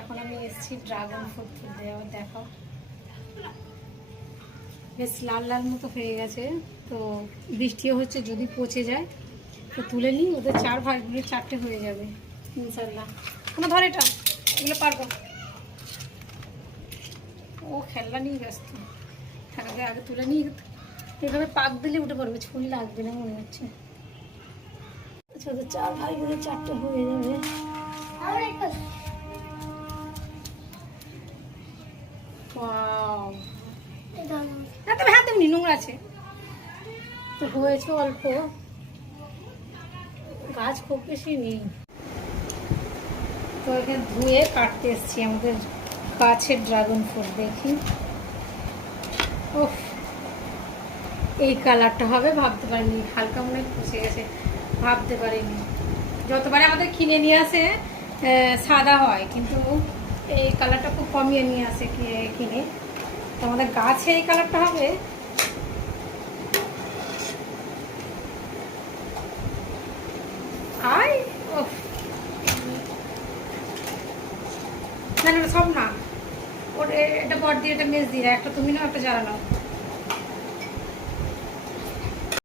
এখন আমি এসেছি ড্রাগন ফ্রুট তুলতে। আবার দেখাও, বেশ লাল লাল মতো হয়ে গেছে। তো বৃষ্টিও হচ্ছে, যদি পচে যায় তো তুলে নিই। ওদের 4 ভাগগুলো 4টে হয়ে যাবে ইনশাল্লাহ। কোনো ধর এটা, এগুলো পারবো। ও খেলনা নিয়ে ব্যস্ত থাকাকে আগে তুলে নিই। এভাবে পাক দিলে উঠে পড়বে, ছুরি লাগবে না মনে হচ্ছে। আচ্ছা, ওদের 4 ভাগগুলো 4টে হয়ে যাবে। তবে হাত দেবনি, নোংরা আছে তো। হয়েছে অল্প, গাছ খুব বেশি নেই। তো এখানে ধুয়ে কাটতে এসছি আমাদের গাছের ড্রাগন ফ্রুট। দেখি, ও এই কালারটা হবে ভাবতে পারিনি। হালকা মনে পচে গেছে, ভাবতে পারিনি। যতবারে আমাদের কিনে নিয়ে আসে সাদা হয়, কিন্তু এই কালারটা খুব কমিয়ে নিয়ে আসে কিনে। তো আমাদের গাছে এই কালারটা হবে। না না, সব না, ওর এটা বর দিয়ে, এটা মেজ দিয়ে, একটা তুমি নাও, একটা যারা নাও।